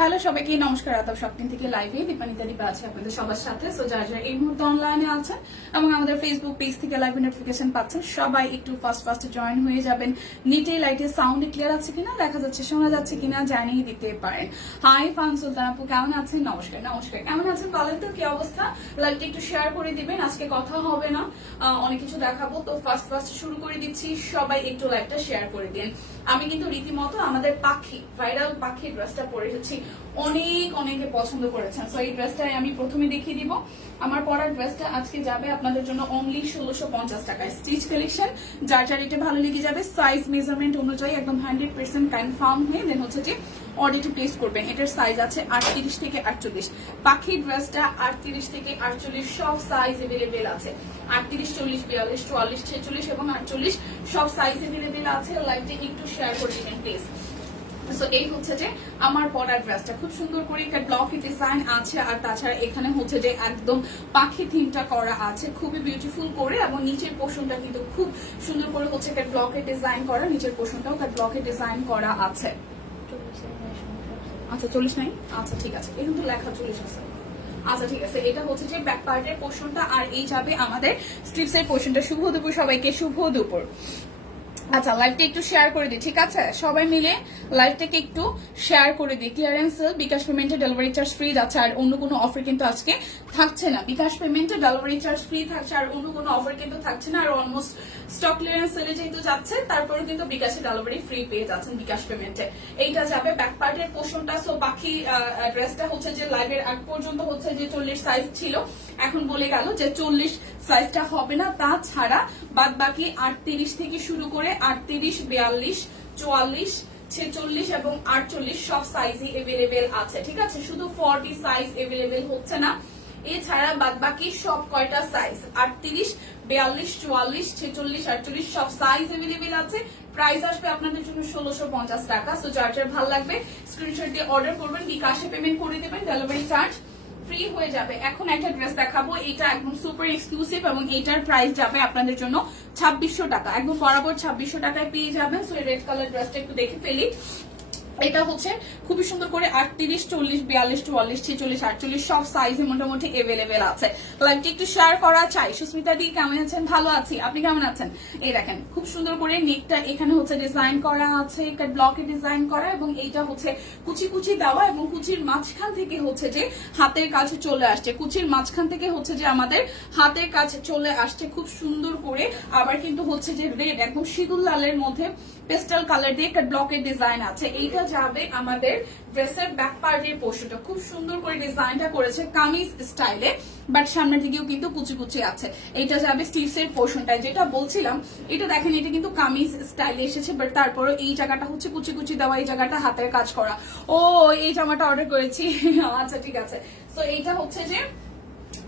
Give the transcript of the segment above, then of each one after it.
Hello সবাইকে নমস্কার। আদাব শপিং থেকে লাইভে দীপানিতা দীপা আছে আপনাদের সবার সাথে। সো যারা যারা এই মুহূর্তে অনলাইনে আছেন এবং আমাদের ফেসবুক পেজ থেকে লাইভ নোটিফিকেশন পাচ্ছেন, সবাই একটু ফার্স্ট জয়েন হয়ে যাবেন। নিটে লাইটে সাউন্ড ক্লিয়ার আছে কিনা, দেখা যাচ্ছে শোনা যাচ্ছে কিনা জানিয়ে দিতে পারেন। হাই ফান সুলতান আপু, কেমন আছেন? নমস্কার নমস্কার, কেমন আছেন বলেন তো, কি অবস্থা? লাইভটা একটু শেয়ার করে দিবেন, আজকে কথা হবে না, অনেক কিছু দেখাবো। তো ফার্স্ট শুরু করে দিচ্ছি, সবাই একটু লাইভটা শেয়ার করে দিন। আমি কিন্তু রীতিমতো আমাদের পাখি ভাইরাল পাখি ড্রেসটা পরে এসেছি, অনেকে পছন্দ করেছেন। সো এই ড্রেসটাই আমি প্রথমে দেখিয়ে দিব। আমার পরার ড্রেসটা আজকে যাবে আপনাদের জন্য অনলি 1650 টাকায়। স্টিচ কালেকশন, যার যার এটা ভালো লেগে যাবে সাইজ মেজারমেন্ট অনুযায়ী একদম 100% কনফার্ম হয়ে দেন হচ্ছে যে অর্ডারটি প্লেস করবেন। এটার সাইজ আছে 38 থেকে 48। পাখি ড্রেসটা 38 থেকে 48 সব সাইজ এভেলেবেল আছে। 38, 40, 42, 44, 46 এবং 48 সব সাইজ এভেলেবেল আছে। লাইভটি একটু শেয়ার করে দিবেন প্লিজ। সো এই হচ্ছে যে আমার পরার ড্রেসটা, খুব সুন্দর করে একটা ব্লকি ডিজাইন আছে, আর তাছাড়া এখানে হচ্ছে যে একদম পাখি থিমটা করা আছে খুবই বিউটিফুল করে, এবং নিচের পোর্শনটা কিন্তু খুব সুন্দর করে হচ্ছে একটা ব্লকে ডিজাইন করা, নিচের পোর্শনটাও একটা ব্লকে ডিজাইন করা আছে। আচ্ছা 40 নাই, আচ্ছা ঠিক আছে, এই কিন্তু লেখা 40 আছে। আচ্ছা ঠিক আছে, এটা হচ্ছে যে ব্যাক পার্টের পোর্শনটা, আর এই যাবে আমাদের স্লিভসের পোর্শনটা। শুভ দুপুর সবাইকে, শুভ দুপুর। আচ্ছা লাইভটা একটু শেয়ার করে দিই, ঠিক আছে? সবাই মিলে লাইভটাকে একটু শেয়ার করে দিই। ক্লিয়ারেন্স সেল, বিকাশ পেমেন্টে ডেলিভারি চার্জ ফ্রি যাচ্ছে, আর অন্য কোনো অফার কিন্তু আজকে থাকছে না। বিকাশ পেমেন্টে ডেলিভারি চার্জ ফ্রি থাকছে, আর অন্য কোনো অফার কিন্তু থাকছে না। আর অলমোস্ট স্টক ক্লিয়ারেন্স সেলে যেহেতু যাচ্ছে, তারপরে কিন্তু বিকাশে ডেলিভারি ফ্রি পেয়ে যাচ্ছেন বিকাশ পেমেন্টে। এইটা যাবে ব্যাক পার্টের পোর্শনটা। সো বাকি ড্রেসটা হচ্ছে যে লাইভের আগ পর্যন্ত হচ্ছে যে 40 সাইজ ছিল, এখন বলে গেল যে 40 সাইজটা হবে না। তাছাড়া বাদ বাকি 38 থেকে শুরু করে 38, 42, 44, 46 এবং 48 সব সাইজই এভেলেবেল আছে, ঠিক আছে? শুধু 40 সাইজ এভেলেবেল হচ্ছে না, এছাড়া বাদ বাকি সব কয়টা সাইজ 38, 42, 44, 46, 48 সব সাইজ এভেলেবেল আছে। প্রাইস আসবে আপনাদের জন্য 1650 টাকা। সো যার যার ভালো লাগবে স্ক্রিনশট দিয়ে অর্ডার করবেন, বিকাশে পেমেন্ট করে দেবেন, ডেলিভারি চার্জ ফ্রি হয়ে যাবে। এখন একটা ড্রেস দেখাবো, এটা একদম সুপার এক্সক্লুসিভ, এবং এটার প্রাইস যাবে আপনাদের জন্য 2600 টাকা, একদম বরাবর 2600 টাকায় পেয়ে যাবেন। সো এই রেড কালার ড্রেসটা একটু দেখে ফেলি। এটা হচ্ছে খুবই সুন্দর করে 38, 40, 42, 44, 46, 48 সব সাইজে মোটামুটি এভেলেবেল আছে। লাইভটি একটু শেয়ার করা চাই। সুস্মিতা দি কেমন আছেন? ভালো আছি, আপনি কেমন আছেন? এই দেখেন খুব সুন্দর করে নেকটা এখানে হচ্ছে ডিজাইন করা আছে, একটা ব্লকে ডিজাইন করা, এবং এইটা হচ্ছে কুচি কুচি দেওয়া, এবং কুচির মাঝখান থেকে হচ্ছে যে হাতের কাছে চলে আসছে, কুচির মাঝখান থেকে হচ্ছে যে আমাদের হাতের কাছে চলে আসছে খুব সুন্দর করে। আবার কিন্তু হচ্ছে যে রেড একদম সিঁদুর লালের মধ্যে পেস্টাল কালার দিয়ে একটা ব্লকের ডিজাইন আছে। এইটা যাবে আমাদের ড্রেসের ব্যাক পার্টের পোর্শনটা, খুব সুন্দর করে ডিজাইনটা করেছে কামিজ স্টাইলে, বাট সামনের দিকেও কিন্তু কুচি কুচি আছে। এইটা যাবে স্লিভসের পোর্শনটা, যেটা বলছিলাম এটা দেখেন, এটা কিন্তু কামিজ স্টাইলে এসেছে, বাট তারপরে এই জায়গাটা হচ্ছে কুচি কুচি দেওয়া, এই জায়গাটা হাতের কাজ করা। ও এই জামাটা অর্ডার করেছি, আচ্ছা ঠিক আছে। তো এইটা হচ্ছে যে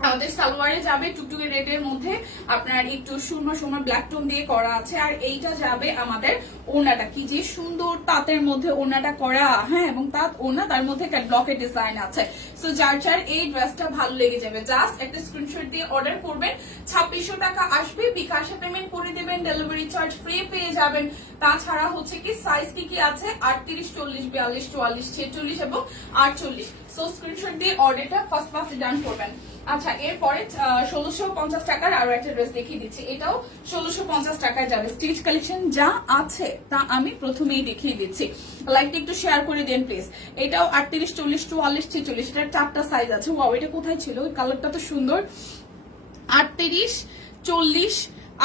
আমাদের সালোয়ারে যাবে টুকটুকে রেডের মধ্যে, আপনার একটু সুরমা ব্ল্যাক টোন দিয়ে করা আছে। আর এইটা যাবে আমাদের ওড়নাটা, কি যে সুন্দর তাঁতের মধ্যে ওড়নাটা করা, হ্যাঁ, এবং তাঁত ওড়না, তার মধ্যে একটা ব্লকের ডিজাইন আছে। সো যার যার এই ড্রেসটা ভালো লেগে যাবে জাস্ট একটা স্ক্রিনশট দিয়ে অর্ডার করবেন, 2600 টাকা আসবে, বিকাশে পেমেন্ট করে দেবেন, ডেলিভারি চার্জ ফ্রি পেয়ে যাবেন। তাছাড়া হচ্ছে কি সাইজ কি আছে 38, 40, 42, 44, 46 এবং 48। সো স্ক্রিনশট দিয়ে অর্ডারটা ফার্স্ট ডান করবেন। আচ্ছা এরপরে 1650 টাকার আরো একটা ড্রেস দেখিয়ে দিচ্ছি, এটাও 1650 টাকায় যাবে। স্টিচ কালেকশন যা আছে তা আমি প্রথমেই দেখিয়ে দিচ্ছি, লাইকটা একটু শেয়ার করে দেন প্লিজ। এটাও 38, 40, 44, 46, এটার 4টা সাইজ আছে। ওয়াও, এটা কোথায় ছিল? ওই কালারটা তো সুন্দর। 38, 40,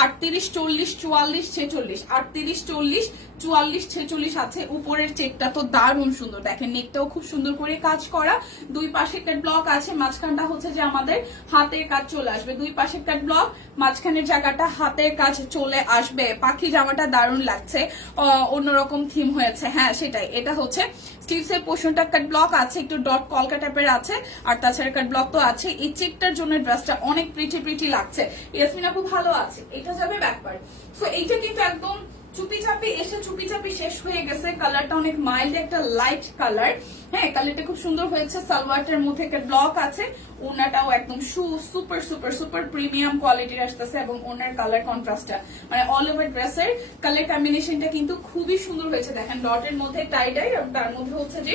38, 40, 44, 46, 38, 40, 44, 46 আছে। উপরের চেকটা তো দারুণ সুন্দর, দেখেন নেকটাও খুব সুন্দর করে কাজ করা, দুই পাশে কাট ব্লক আছে, মাঝখানটা হচ্ছে যে আমাদের হাতের কাজ চলে আসবে, দুই পাশে কাট ব্লক, মাঝখানের জায়গাটা হাতের কাজ চলে আসবে। পাখি জামাটা দারুণ লাগছে, অন্যরকম থিম হয়েছে, হ্যাঁ সেটাই। এটা হচ্ছে স্লিভসের পোর্শনটা কাট ব্লক আছে, একটু ডট কলকা টাইপের আছে, আর তাছাড়া কাট ব্লক তো আছে। এই চেকটার জন্য ড্রেসটা অনেক প্রিটি লাগছে। ইয়াসমিন আপু ভালো আছে। এটা যাবে ব্যাক পার্ট। সো এইটা কিন্তু একদম চুপি চাপি এসে চুপি চাপি শেষ হয়ে গেছে। কালারটা অনেক মাইল্ড একটা লাইট কালার, হ্যাঁ কালারটা খুব সুন্দর হয়েছে। সালোয়ারটার মধ্যে একটা ব্লক আছে, ওনাটাও একদম সুপার প্রিমিয়াম কোয়ালিটির আসতেছে, এবং ওনার কালার কন্ট্রাস্টটা মানে অল ওভার ড্রেসের কালার কম্বিনেশনটা কিন্তু খুবই সুন্দর হয়েছে। দেখেন ডটের মধ্যে টাই ডাই, এবং তার মধ্যে হচ্ছে যে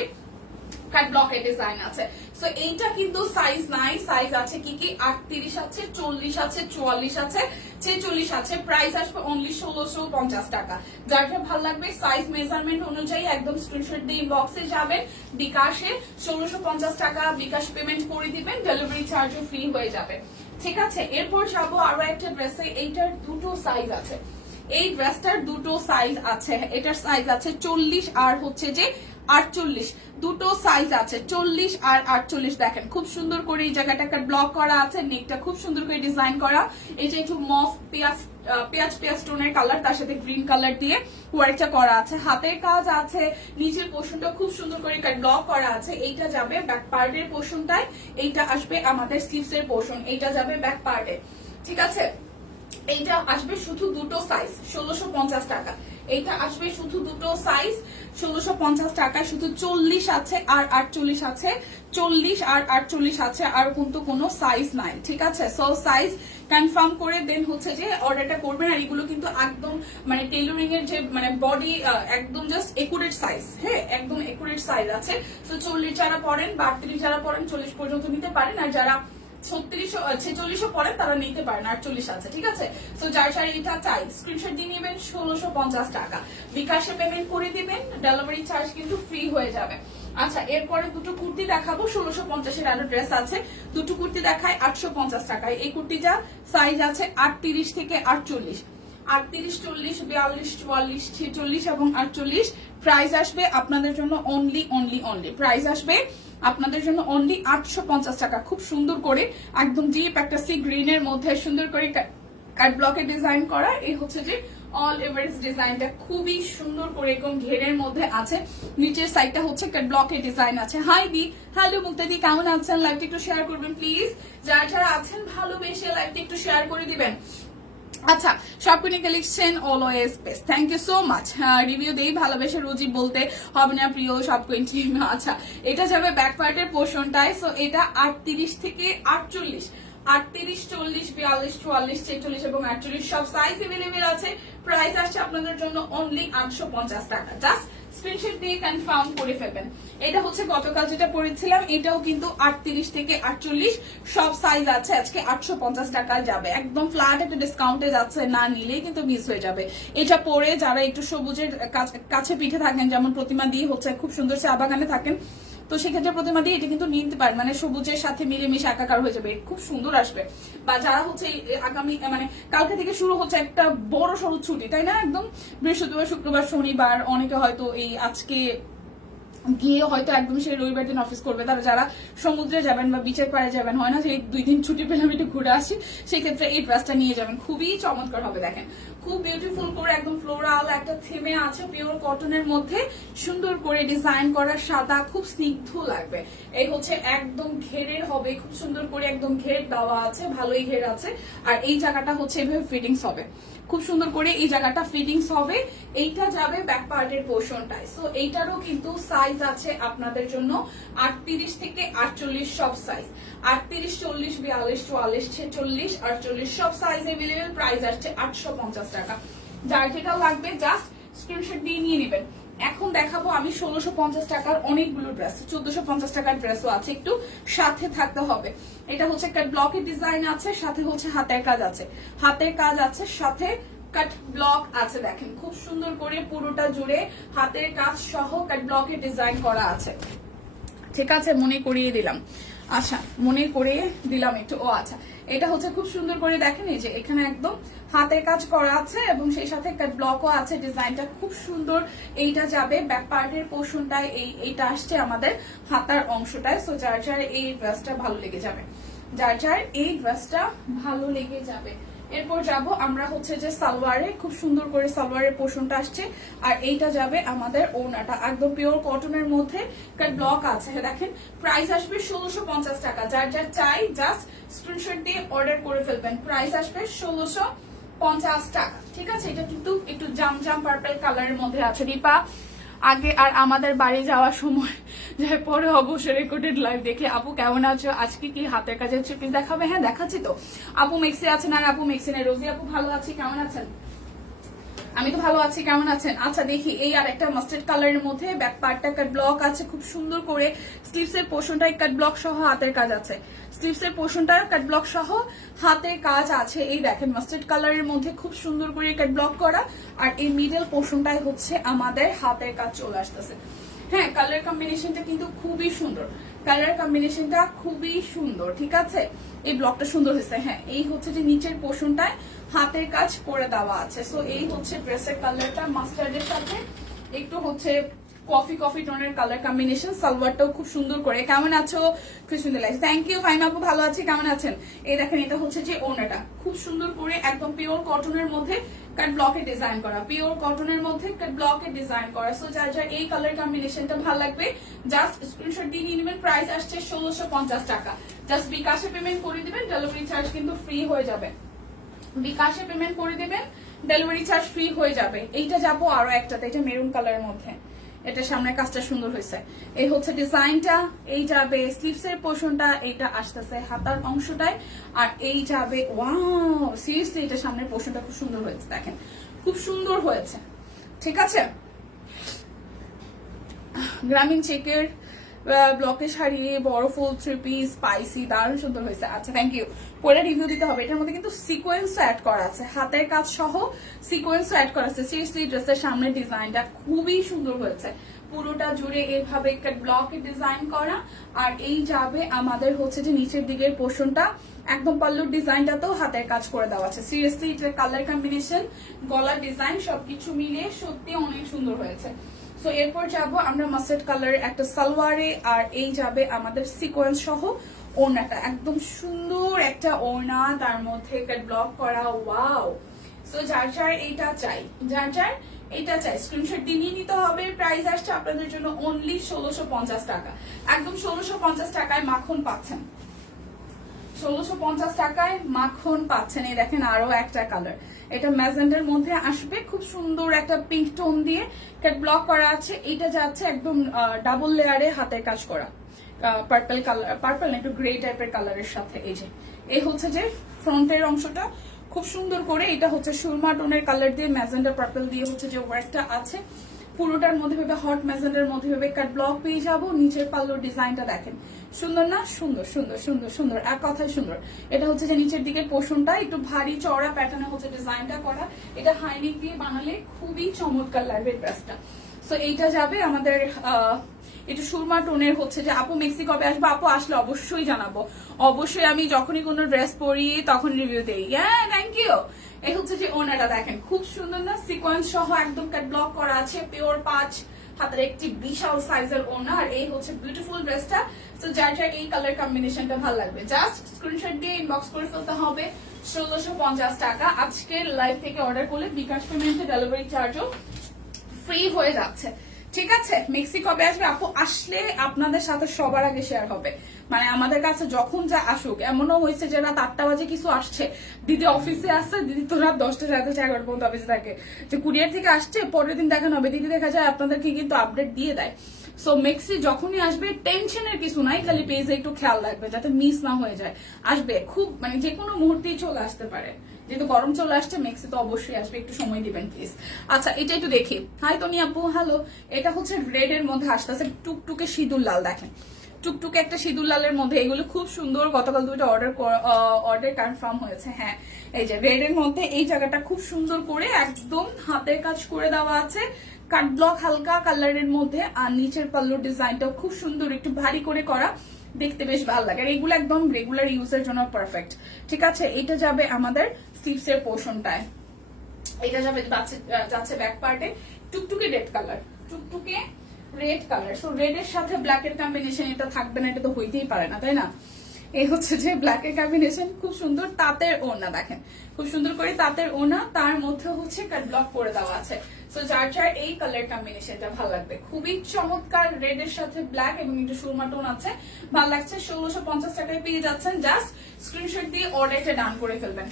কাট ব্লকের ডিজাইন আছে। সো এইটা কিন্তু সাইজ নাই, সাইজ আছে কি কি 38 আছে, 40 আছে, 44 আছে, 46 আছে। প্রাইস আসবে অনলি 1650 টাকা। যার যার ভালো লাগবে সাইজ মেজারমেন্ট অনুযায়ী একদম স্ক্রিনশট দিয়ে ইনবক্সে যাবেন, বিকাশে 1650 টাকা বিকাশ পেমেন্ট করে দিবেন, ডেলিভারি চার্জও ফ্রি হয়ে যাবে। ঠিক আছে, এরপর যাবো আরো একটা ড্রেসে। এইটার দুটো সাইজ আছে, এই ড্রেসটার দুটো সাইজ আছে। এটার সাইজ আছে 40 আর হচ্ছে যে 48, দুটো সাইজ আছে 40 আর 48। দেখেন খুব সুন্দর করে এই জায়গাটা একটা ব্লক করা আছে, নেকটা খুব সুন্দর করে ডিজাইন করা। এটা একটু মফ পেঁয়াজ টোনের কালার, তার সাথে গ্রিন কালার দিয়ে ওয়ার্কটা করা আছে। হাতের কাজ আছে, নিচের পোর্শনটা খুব সুন্দর করে ব্লক করা আছে। এইটা যাবে ব্যাক পার্টের পোর্শনটায়, এইটা আসবে আমাদের স্লিভস এর পোর্শন, এইটা যাবে ব্যাক পার্টে। ঠিক আছে, এইটা আসবে শুধু দুটো সাইজ 1650 টাকা। এইটা আসবে শুধু দুটো সাইজ 1650 টাকা, শুধু 40 আছে আর 48 আছে, 40 আর 48 আছে, আর কিন্তু কোনো সাইজ নাই। ঠিক আছে, সো সাইজ কনফার্ম করে দেন হচ্ছে যে অর্ডারটা করবেন। আর এগুলো কিন্তু একদম মানে টেইলরিং এর যে মানে বডি একদম জাস্ট একুরেট সাইজ, হ্যাঁ একদম একুরেট সাইজ আছে। সো 40 যারা পরেন, 32 যারা পরেন 40 পর্যন্ত নিতে পারেন, আর যারা 36 পরেন তারা নিতে পারেন, 48 আছে। ঠিক আছে, সো যার যার এটা চাই স্ক্রিনশট দিয়ে নেবেন, 1650 টাকা বিকাশে পেমেন্ট করে দিবেন, ডেলিভারি চার্জ কিন্তু ফ্রি হয়ে যাবে। আচ্ছা, এরপরে দুটো কুর্তি দেখাবো 1650 এর আরো ড্রেস আছে। দুটো কুর্তি দেখায় 850 টাকায়। এই কুর্তিটা সাইজ আছে 38 থেকে 48, 38, 40, 42, 44, 46 এবং 48। প্রাইস আসবে আপনাদের জন্য অনলি প্রাইস আসবে আপনাদের জন্য অনলি 850 টাকা। খুব সুন্দর করে একদম ডিপ একটা সি গ্রিনের মধ্যে সুন্দর করে কাট ব্লকের ডিজাইন করা। এই হচ্ছে যে অল এভারেজ ডিজাইনটা খুবই সুন্দর করে এরকম ঘেরের মধ্যে আছে। নিচের সাইডটা হচ্ছে কাট ব্লকের ডিজাইন আছে। হাই দি, হ্যালো মুক্তাদি, কেমন আছেন? লাইভটা একটু শেয়ার করবেন প্লিজ। যারা যারা আছেন ভালোবেসে লাইভটা একটু শেয়ার করে দিবেন। আচ্ছা, shopping collection always best, thank you so much. Review দেই ভালোবেসে রোজি বলতে হবে না প্রিয় সব টিম। আচ্ছা, এটা যাবে ব্যাক পার্টের পোর্শনটায়। সো এটা 38 থেকে 48, 38, 40, 42, 44, 46 এবং 48 সব সাইজ এভেলেবেল আছে। প্রাইস আসছে আপনাদের জন্য অনলি 850 টাকা। জাস্ট স্ক্রিনশট দিয়ে কনফার্ম করে ফেলবেন। এটা হচ্ছে গতকাল যেটা পরেছিলাম, এটাও কিন্তু 38 থেকে 48 সব সাইজ আছে। আজকে 850 টাকায় যাবে, একদম ফ্ল্যাট একটা ডিসকাউন্টে যাচ্ছে, না নিলেই কিন্তু মিস হয়ে যাবে। এটা পরে যারা একটু সবুজের কাছে পিঠে থাকেন, যেমন প্রতিমা দিয়ে হচ্ছে খুব সুন্দর চা বাগানে থাকেন, তো সেক্ষেত্রে প্রতিমা দিয়ে এটা কিন্তু নিতে পারেন, মানে সবুজের সাথে মিলেমিশে একাকার হয়ে যাবে, খুব সুন্দর আসবে। বা যারা হচ্ছে আগামী মানে কালকে থেকে শুরু হচ্ছে একটা বড় সড়ো ছুটি, তাই না? একদম বৃহস্পতিবার, শুক্রবার, শনিবার, অনেকে হয়তো এই আজকে গিয়ে হয়তো একদম সেই রবিবার দিন অফিস করবে। তারা যারা সমুদ্রে যাবেন বা বিচের পাড়ে যাবেন, হয় না সেই 2 দিন ছুটি পেলাম একটু ঘুরে আসি, সেক্ষেত্রে এই ড্রেসটা নিয়ে যাবেন, খুবই চমৎকার হবে। দেখেন খুব বিউটিফুল করে একদম ফ্লোরাল একটা থিমে আছে, পিওর কটনের মধ্যে সুন্দর করে ডিজাইন করা, সাদা, খুব স্নিগ্ধ লাগবে। এই হচ্ছে একদম ঘেরের হবে, খুব সুন্দর করে একদম ঘের দেওয়া আছে, ভালোই ঘের আছে। আর এই জায়গাটা হচ্ছে এভাবে ফিটিংস হবে, খুব সুন্দর করে এই জায়গাটা ফিটিংস হবে। এইটা যাবে ব্যাক পার্টের পোর্শনটায়। সো এইটারও কিন্তু সাইজ আছে আপনাদের জন্য 38 থেকে 48 সব সাইজ, 38, 40, 42, 44, 46, 48 সব সাইজ এভেলেবেল। প্রাইস আসছে 850 টাকা। যার যেটা লাগবে জাস্ট স্ক্রিনশট দিয়ে নিয়ে নেবেন। এখন দেখাবো আমি 1650 টাকার অনেকগুলো ড্রেস, 1450 টাকার ড্রেসও আছে, একটু সাথে থাকতে হবে। এটা হচ্ছে কাট ব্লকের ডিজাইন আছে, সাথে হচ্ছে হাতের কাজ আছে, হাতের কাজ আছে, সাথে কাট ব্লক আছে। দেখেন খুব সুন্দর করে পুরোটা জুড়ে হাতের কাজ সহ কাট ব্লকের ডিজাইন করা আছে। ঠিক আছে, মনে করিয়ে দিলাম। আচ্ছা, মনে করিয়ে দিলাম একটু। ও আচ্ছা, এটা হচ্ছে খুব সুন্দর করে দেখেন, এই যে এখানে একদম হাতের কাজ করা আছে এবং সেই সাথে কাট ব্লকও আছে, ডিজাইনটা খুব সুন্দর। এইটা যাবে ব্যাক পার্টের পোর্শনটায়, এইটা আসছে আমাদের হাতার অংশটায়। সো যার যার এই ড্রেসটা ভালো লেগে যাবে, যার যার এই ড্রেসটা ভালো লেগে যাবে। এরপর যাব আমরা হচ্ছে যে সালোয়ারে, খুব সুন্দর করে সালোয়ারের পোর্শনটা আসছে। আর এইটা যাবে আমাদের ওড়নাটা, একদম পিওর কটনের মধ্যে কাট ব্লক আছে। দেখেন প্রাইস আসবে 1650 টাকা। যার যার চাই জাস্ট স্ক্রিনশট দিয়ে অর্ডার করে ফেলবেন। প্রাইস আসবে 1650 টাকা। ঠিক আছে, এটা কিন্তু একটু জাম পার্পল কালারের মধ্যে আছে। দীপা আগে আর আমাদের বাড়ি যাওয়ার সময় যাই পরে অবশ্যই রেকর্ডেড লাইভ দেখে আপু কেমন আছো, আজকে কি হাতের কাজের চুকি দেখাবে? হ্যাঁ দেখাচ্ছি তো। আপু মেক্সি আছেন আর আপু মেক্সি নেই, রোজি আপু ভালো আছি, কেমন আছেন? আমি তো ভালো আছি, কেমন আছেন? আচ্ছা দেখি, এই আর একটা মাস্টার্ড কালারের মধ্যে ব্যাক পার্টটা কাট ব্লক আছে খুব সুন্দর করে, স্লিভস এর পোর্শনটাই কাট ব্লক সহ হাতের কাজ আছে, স্লিভস এর পোর্শনটা কাট ব্লক সহ হাতের কাজ আছে। এই দেখেন মাস্টার্ড কালারের মধ্যে খুব সুন্দর করে কাট ব্লক করা, আর এই মিডল পোর্শনটাই হচ্ছে আমাদের হাতের কাজ চলে আসতেছে। হ্যাঁ, কালার কম্বিনেশনটা কিন্তু খুবই সুন্দর, কালার কম্বিনেশনটা খুবই সুন্দর, ঠিক আছে। এই ব্লকটা সুন্দর হয়েছে। হ্যাঁ, এই হচ্ছে যে নিচের পোর্শনটায় হাতের কাজ করে দেওয়া আছে। সো এই হচ্ছে ড্রেসের কালারটা, মাস্টার্ডের সাথে একটু হচ্ছে কফি কফি টোনের কালার কম্বিনেশন। সালোয়ারটাও খুব সুন্দর করে। কেমন আছো? খুব সুন্দর লাগছে, থ্যাংক ইউ ফাইমা আপু, ভালো আছি, কেমন আছেন? এই দেখেন, এটা হচ্ছে যে ওড়নাটা খুব সুন্দর করে একদম পিওর কটনের মধ্যে কাট ব্লকের ডিজাইন করা, পিওর কটনের মধ্যে কাট ব্লকের ডিজাইন করা। সো যার যার এই কালার কম্বিনেশনটা ভালো লাগবে জাস্ট স্ক্রিনশট দিয়ে নিয়ে নেবেন। প্রাইস আসছে 1650 টাকা। জাস্ট বিকাশে পেমেন্ট করে দিবেন, ডেলিভারি চার্জ কিন্তু ফ্রি হয়ে যাবে। বিকাশে পেমেন্ট করে দিবেন, ডেলিভারি চার্জ ফ্রি হয়ে যাবে। এইটা যাবো আরো একটাতে, এটা মেরুন কালারের মধ্যে, এটা সামনের কাজটা সুন্দর হয়েছে। এই হচ্ছে ডিজাইনটা, এই যাবে স্লিভস এর পোর্শনটা, এইটা আসতেছে হাতার অংশটায়, আর এই যাবে ওয়াও সিরিয়াসলি এটা সামনের পোর্শনটা খুব সুন্দর হয়েছে, দেখেন খুব সুন্দর হয়েছে, ঠিক আছে। গ্রামীণ চেকের ব্লকের শাড়ি, বড় ফুল থ্রি পিস স্পাইসি, দারুণ সুন্দর হয়েছে। আচ্ছা থ্যাংক ইউ। পরে রিভিউ দিতে হবে। এটার মধ্যে কিন্তু সিকোয়েন্স অ্যাড করা আছে, হাতের কাজ সহ সিকোয়েন্স অ্যাড করা আছে। সিরিয়াসলি ড্রেসের সামনের ডিজাইনটা খুবই সুন্দর হয়েছে, পুরোটা জুড়ে এভাবে একটা ব্লকের ডিজাইন করা, আর এই যাবে আমাদের হচ্ছে যে নিচের দিকের পোর্শনটা একদম পাল্লুর ডিজাইনটাতেও হাতের কাজ করে দেওয়া আছে। সিরিয়াসলি এটার কালার কম্বিনেশন, গলার ডিজাইন সবকিছু মিলিয়ে সত্যি অনেক সুন্দর হয়েছে। সো এরপর যাবো আমরা মাস্টার্ড কালারের একটা সালোয়ারে, আর এই যাবে আমাদের সিকোয়েন্স সহ ওড়নাটা, একদম সুন্দর একটা ওড়না, তার মধ্যে ব্লক করা, ওয়াও। সো যার যার এইটা চাই, যার যার এটা চাই স্ক্রিনশট দিয়ে নিয়ে নিতে হবে। প্রাইস আসছে আপনাদের জন্য অনলি 1650 টাকা, একদম 1650 টাকায় মাখন পাচ্ছেন, 1650 টাকায় মাখন পাচ্ছেন। এই দেখেন আরো একটা কালার, এটা ম্যাজেন্ডার মধ্যে আসবে, খুব সুন্দর একটা পিঙ্ক টোন দিয়ে কাট ব্লক করা আছে। এটা যাচ্ছে একদম ডাবল লেয়ারে হাতের কাজ করা, পার্পল কালার, পার্পল না একটু গ্রে টাইপের কালারের সাথে। এই যে এই হচ্ছে যে ফ্রন্টের অংশটা খুব সুন্দর করে, এটা হচ্ছে সুরমা টোনের কালার দিয়ে ম্যাজেন্ডা পার্পল দিয়ে হচ্ছে যে ওয়ার্কটা আছে, পুরোটার মধ্যে ভেবে হট ম্যাজেন্ডার মধ্যে ভেবে কাট ব্লক পেয়ে যাবো। নিচের পাল্লোর ডিজাইনটা দেখেন সুন্দর না? সুন্দর সুন্দর সুন্দর সুন্দর, এক কথায় সুন্দর। এটা হচ্ছে যে নিচের দিকের পোর্শনটা একটু ভারী চওড়া প্যাটার্নে হচ্ছে ডিজাইনটা করা, এটা হাইনেক দিয়ে বানালে খুবই চমৎকার লাগবে ড্রেসটা। সো এইটা যাবে আমাদের একটু সুরমা টোনের হচ্ছে যে আপু মেক্সি কবে আসবো? আপু আসলে অবশ্যই জানাবো, অবশ্যই আমি যখনই কোনো ড্রেস পরি তখন রিভিউ দেই। হ্যাঁ থ্যাংক ইউ। এই হচ্ছে যে ওনাটা দেখেন খুব সুন্দর না? সিকোয়েন্স সহ একদম কাট ব্লক করা আছে, পিওর পাঁচ হাতের একটি বিশাল সাইজের ওনা, আর এই হচ্ছে বিউটিফুল ড্রেসটা। তো যার যার এই কালার কম্বিনেশনটা ভালো লাগবে জাস্ট স্ক্রিনশট দিয়ে ইনবক্স করে ফেলতে হবে। 1650 টাকা আজকের লাইভ থেকে অর্ডার করলে বিকাশ পেমেন্টে ডেলিভারি চার্জও ফ্রি হয়ে যাচ্ছে, ঠিক আছে। মেক্সি কবে আসবে? আপু আসলে আপনাদের সাথে সবার আগে শেয়ার হবে, মানে আমাদের কাছে যখন যা আসুক। এমনও হয়েছে যে রাত 8টা বাজে কিছু আসছে, দিদি অফিসে আসছে, দিদি তো রাত 10টা 11:30 পর্যন্ত অফিসে থাকে, যে কুরিয়ার থেকে আসছে পরের দিন দেখানো হবে, দিদি দেখা যায় আপনাদেরকে কিন্তু আপডেট দিয়ে দেয়। সো মেক্সি যখনই আসবে টেনশনের কিছু নাই, খালি পেজে একটু খেয়াল রাখবে যাতে মিস না হয়ে যায়। আসবে খুব মানে যে কোনো মুহূর্তেই চলে আসতে পারে, যেহেতু গরম চলে আসছে মেক্সি তো অবশ্যই আসবে, একটু সময় দিবেন প্লিজ। আচ্ছা এটা একটু দেখি। হাই তনি আপু, হ্যালো। এটা হচ্ছে রেড এর মধ্যে আসতেছে টুকটুকে সিঁদুর লাল, দেখেন টুকটুকে একটা সিঁদুর লালের মধ্যে, এগুলো খুব সুন্দর। গতকাল দুটো অর্ডার কনফার্ম হয়েছে। হ্যাঁ এই যে রেড এর মধ্যে এই জায়গাটা খুব সুন্দর করে একদম হাতের কাজ করে দেওয়া আছে, কাট ব্লক হালকা কালারের মধ্যে, আর নিচের পাল্লুর ডিজাইনটাও খুব সুন্দর, একটু ভারী করে করা, দেখতে বেশ ভালো লাগে। আর এগুলো একদম রেগুলার ইউজের জন্য পারফেক্ট, ঠিক আছে। এটা যাবে আমাদের স্লিভস এর পোর্শনটায়, এটা যাবে যাচ্ছে ব্যাক পার্টে টুকটুকে রেড কালার, টুকটুকে রেড কালার। সো রেড এর সাথে ব্ল্যাক এর কম্বিনেশন এটা থাকবে না, এটা তো হইতেই পারে না, তাই না। এই হচ্ছে যে ব্ল্যাক এর কম্বিনেশন, খুব সুন্দর তাঁতের ওড়না, দেখেন খুব সুন্দর করে তাঁতের ওড়না, তার মধ্যে হচ্ছে কাট ব্লক করে দেওয়া আছে। সো যার যার এই কালার কম্বিনেশনটা ভালো লাগবে, খুবই চমৎকার। রেড এর সাথে ব্ল্যাক এবং একটু সুরমা টোন আছে, ভালো লাগছে। 1650 টাকায় পেয়ে যাচ্ছেন, জাস্ট স্ক্রিনশট দিয়ে অর্ডারটা ডান করে ফেলবেন।